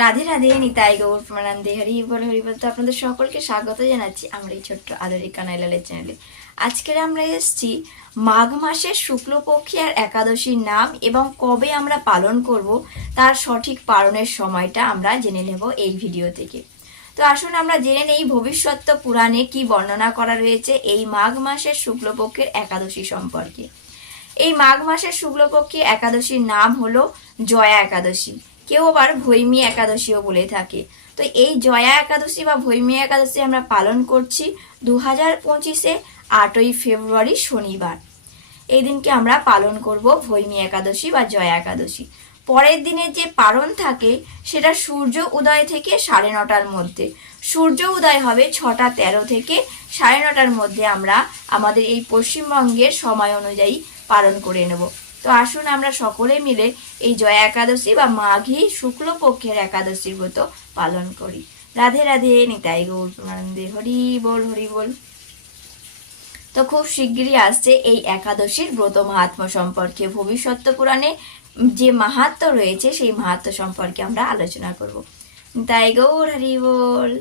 রাধে রাধে, নিতাই গৌর প্রেমানন্দে, হরি বল। তো আপনাদের সকলকে স্বাগত জানাচ্ছি আমরা এই ছোট্ট আদরি কানাইলালের চ্যানেলে। আজকের আমরা এসেছি মাঘ মাসের শুক্লপক্ষী আর একাদশীর নাম এবং কবে আমরা পালন করব তার সঠিক পালনের সময়টা আমরা জেনে নেব এই ভিডিও থেকে। তো আসুন আমরা জেনে নেই ভবিষ্যৎ পুরাণে কি বর্ণনা করা রয়েছে এই মাঘ মাসের শুক্লপক্ষের একাদশী সম্পর্কে। এই মাঘ মাসের শুক্লপক্ষী একাদশীর নাম হলো জয়া একাদশী, কেউ আবার ভৈমী একাদশীও বলে থাকে। তো এই জয়া একাদশী বা ভৈমী একাদশী আমরা পালন করছি 2025-এ 8ই ফেব্রুয়ারি শনিবার। এই দিনকে আমরা পালন করব ভৈমী একাদশী বা জয়া একাদশী। পরের দিনে যে পালন থাকে সেটা সূর্য উদয় থেকে 9:30টার মধ্যে। সূর্য উদয় হবে 6:13 থেকে 9:30টার মধ্যে আমরা আমাদের এই পশ্চিমবঙ্গের সময় অনুযায়ী পালন করে নেব। তো আসুন আমরা সকলে মিলে এই জয়া একাদশী বা মাঘী শুক্লপক্ষের একাদশীর ব্রত পালন করি। রাধে রাধে, নিতাই গৌর প্রেমানন্দে, হরি বল হরি বল। তো খুব শিগগিরই আসছে এই একাদশীর ব্রত মাহাত্ম্য সম্পর্কে, ভবিষ্যৎ পুরাণে যে মাহাত্ম্য রয়েছে সেই মাহাত্ম্য সম্পর্কে আমরা আলোচনা করব। নিতাই গৌর হরি বল।